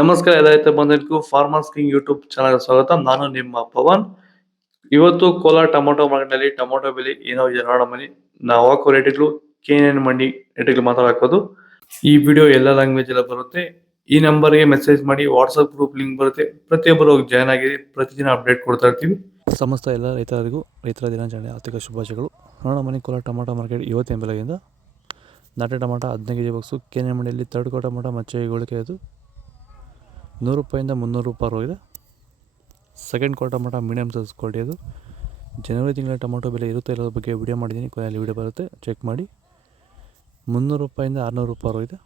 ನಮಸ್ಕಾರ ಎಲ್ಲ ರೈತ ಬಂಧುಗಳಿಗೂ ಫಾರ್ಮರ್ಸ್ ಕಿಂಗ್ ಯೂಟ್ಯೂಬ್ ಚಾನಲ್ ಸ್ವಾಗತ. ನಾನು ನಿಮ್ಮ ಪವನ್. ಇವತ್ತು ಕೋಲಾರ ಟೊಮೊಟೊ ಮಾರ್ಕೆಟ್ನಲ್ಲಿ ಟೊಮೊಟೊ ಬೆಲೆ ಏನೋ ಇದೆ ನೋಡೋಣ ಬನ್ನಿ. ನಾವು ಹಾಕೋ ರೇಟ್ಗಳು KNN ಮಂಡಿ ರೇಟ್ಗಳು ಮಾತಾಡೋದು. ಈ ವಿಡಿಯೋ ಎಲ್ಲ ಲ್ಯಾಂಗ್ವೇಜ್ ಎಲ್ಲ ಬರುತ್ತೆ. ಈ ನಂಬರ್ಗೆ ಮೆಸೇಜ್ ಮಾಡಿ, ವಾಟ್ಸ್ಆಪ್ ಗ್ರೂಪ್ ಲಿಂಕ್ ಬರುತ್ತೆ. ಪ್ರತಿಯೊಬ್ಬರು ಜಾಯ್ನ್ ಆಗಿ ಪ್ರತಿದಿನ ಅಪ್ಡೇಟ್ ಕೊಡ್ತಾ ಇರ್ತೀವಿ. ಸಮಸ್ತ ಎಲ್ಲ ರೈತರಿಗೂ ರೈತರ ದಿನಾಚರಣೆ ಆರ್ಥಿಕ ಶುಭಾಶಯಗಳು. ನೋಡೋಣ ಬನ್ನಿ ಕೋಲಾರ ಟೊಮೊಟೊ ಮಾರ್ಕೆಟ್ ಇವತ್ತಿನ ಬೆಲೆಯಿಂದ. ನಾಟಿ ಟೊಮೊಟೊ 15 kg ಬಾಕ್ಸು KNN ಮಂಡಿಯಲ್ಲಿ ತರ್ಡ್ ಕೋ ಟೊಮೊಟೊ ಮಚ್ಚೆ ಗೋಳಿಕೆ ಅದು 100 ರೂಪಾಯಿಂದ 300 ರೂಪಾಯಿ ಇದೆ. ಸೆಕೆಂಡ್ ಕೋ ಟೊಮೊಟೊ ಮೀಡಿಯಮ್ ಸೈಜ್ ಕ್ವಾಲಿಟಿ ಅದು. ಜನವರಿ ತಿಂಗಳ ಟೊಮೊಟೊ ಬೆಲೆ ಇರುತ್ತೆ ಇಲ್ಲದ ಬಗ್ಗೆ ವಿಡಿಯೋ ಮಾಡಿದ್ದೀನಿ, ಕೊನೆಯಲ್ಲಿ ವಿಡಿಯೋ ಬರುತ್ತೆ, ಚೆಕ್ ಮಾಡಿ. 300 ರೂಪಾಯಿಂದ 600 ರೂಪಾಯಿ ಇದೆ.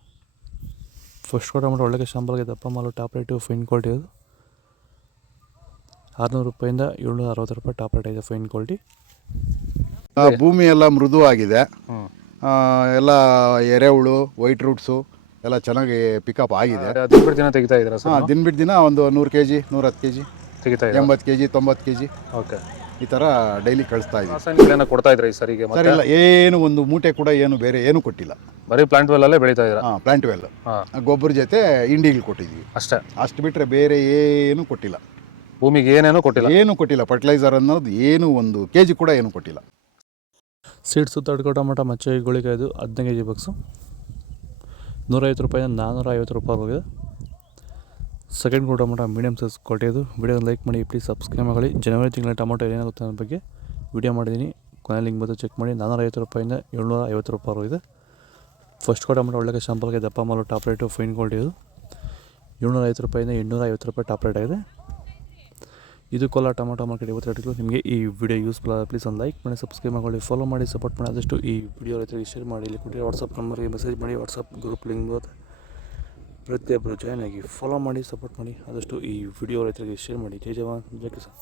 ಫಸ್ಟ್ ಕೋ ಟೊಮೊಟೊ ಒಳ್ಳೆಗೆ ಶಾಂಪಲ್ಗೆ ದಪ್ಪ ಮಾಲು ಟಾಪ್ ರೇಟು ಫೈನ್ ಕ್ವಾಲಿಟಿ ಅದು 600 ರೂಪಾಯಿಂದ 760 ರೂಪಾಯಿ ಟಾಪ್ ರೇಟ್ ಇದೆ ಫೈನ್ ಕ್ವಾಲಿಟಿ. ಭೂಮಿ ಎಲ್ಲ ಮೃದುವಾಗಿದೆ, ಎಲ್ಲ ಎರೆಹುಳು ವೈಟ್ ರೂಟ್ಸು ಎಲ್ಲ ಚೆನ್ನಾಗಿ ಪಿಕಪ್ ಆಗಿದೆ. ದಿನ ಬಿಟ್ಟು ದಿನ ತೆಗಿತಾ ಇದ್ದೀರಾ ಸರ್? ದಿನ ಬಿಟ್ಟು ದಿನ ಒಂದು 100 kg 110 kg ತೆಗಿತಾ ಇದ್ದೀರಾ? 80 kg 90 kg ಓಕೆ. ಈ ಥರ ಡೈಲಿ ಕಳಿಸ್ತಾ ಇದ್ದೀವಿ. ರಾಸಾಯನಿಕಗಳನ್ನ ಕೊಡ್ತಾ ಇದ್ರಾ ಈ ಸರಿಗೆ? ಸರ್ ಇಲ್ಲ, ಏನು ಒಂದು ಮೂಟೆ ಕೂಡ ಏನು ಬೇರೆ ಏನು ಕೊಟ್ಟಿಲ್ಲ. ಬರೀ ಪ್ಲಾಂಟ್ ವೆಲ್ ಅಲ್ಲೇ ಬೆಳೀತಾ ಇದ್ದೀರಾ? ಪ್ಲಾಂಟ್ ವೆಲ್ ಗೊಬ್ಬರ ಜೊತೆ ಇಂಡಿಗಳು ಕೊಟ್ಟಿದ್ವಿ ಅಷ್ಟೇ. ಅಷ್ಟು ಬಿಟ್ಟರೆ ಬೇರೆ ಏನು ಕೊಟ್ಟಿಲ್ಲ. ಭೂಮಿಗೆ ಏನೇನೋ ಕೊಟ್ಟಿಲ್ಲ? ಏನು ಕೊಟ್ಟಿಲ್ಲ. ಫರ್ಟಿಲೈಸರ್ ಅನ್ನೋದು ಏನು 1 kg ಕೂಡ ಏನು ಕೊಟ್ಟಿಲ್ಲ. ಸೀಡ್ಸು ತರ್ಡ್ ಕೋ ಟೊಮೊಟೊ ಮಚ್ಚೆ ಗೋಳಿಕಾಯ್ದು 15 kg ಬಾಕ್ಸು 150 ರೂಪಾಯಿಂದ 450 ರೂಪಾಯಿ ಹೋಗಿದೆ. ಸೆಕೆಂಡ್ ಕೋ ಟೊಮೊಟೊ ಮೀಡಿಯಮ್ ಸೈಜ್ ಕ್ವಾಲಿಟಿ ಅದು. ವಿಡಿಯೋ ಲೈಕ್ ಮಾಡಿ, ಪ್ಲೀಸ್ ಸಬ್ಸ್ಕ್ರೈಬ್ ಮಾಡಿ. ಜನವರಿ ತಿಂಗಳ ಟೊಮೊಟೊ ಏನಾಗುತ್ತೆ ಅನ್ನೋ ಬಗ್ಗೆ ವಿಡಿಯೋ ಮಾಡಿದ್ದೀನಿ, ಕೊನೆ ಲಿಂಕ್ ಬಂದು ಚೆಕ್ ಮಾಡಿ. 450 ರೂಪಾಯಿಂದ 750 ರೂಪಾಯಿ ಇದೆ. ಫಸ್ಟ್ ಕೋ ಟೊಮೊಟೊ ಒಳ್ಳೆಗೆ ಶಾಂಪಲ್ಗೆ ದಪ್ಪ ಮಾಲು ಟಾಪ್ ರೇಟು ಫೈನ್ ಕ್ವಾಲಿಟಿ ಅದು 750 ರೂಪಾಯಿಂದ 850 ರೂಪಾಯಿ ಟಾಪ್ ರೇಟ್ ಆಗಿದೆ. ಇದು ಕೋಲಾರ ಟೊಮೊಟೊ ಮಾರ್ಕೆಟ್ ಇವತ್ತು ರೇಟ್ಗಳು. ನಿಮಗೆ ಈ ವಿಡಿಯೋ ಯೂಸ್ಫುಲ್ ಆದ ಪ್ಲೀಸ್ ಒಂದು ಲೈಕ್ ಮಾಡಿ, ಸಬ್ಸ್ಕ್ರೈಬ್ ಮಾಡಿ, ಫಾಲೋ ಮಾಡಿ, ಸಪೋರ್ಟ್ ಮಾಡಿ. ಆದಷ್ಟು ಈ ವಿಡಿಯೋ ರೈತರಿಗೆ ಶೇರ್ ಮಾಡಿ. ಇಲ್ಲಿ ಕೊಟ್ಟಿರೋ ವಾಟ್ಸಪ್ ನಂಬರ್ಗೆ ಮೆಸೇಜ್ ಮಾಡಿ, ವಾಟ್ಸಪ್ ಗ್ರೂಪ್ ಲಿಂಕ್ ಬರುತ್ತೆ, ಪ್ರತಿಯೊಬ್ಬರು ಜಾಯ್ನ್ ಆಗಿ ಫಾಲೋ ಮಾಡಿ, ಸಪೋರ್ಟ್ ಮಾಡಿ. ಆದಷ್ಟು ಈ ವಿಡಿಯೋ ರೈತರಿಗೆ ಶೇರ್ ಮಾಡಿ. ಜೈ ಜವಾನ್ ಜೈ ಕಿಸಾನ್.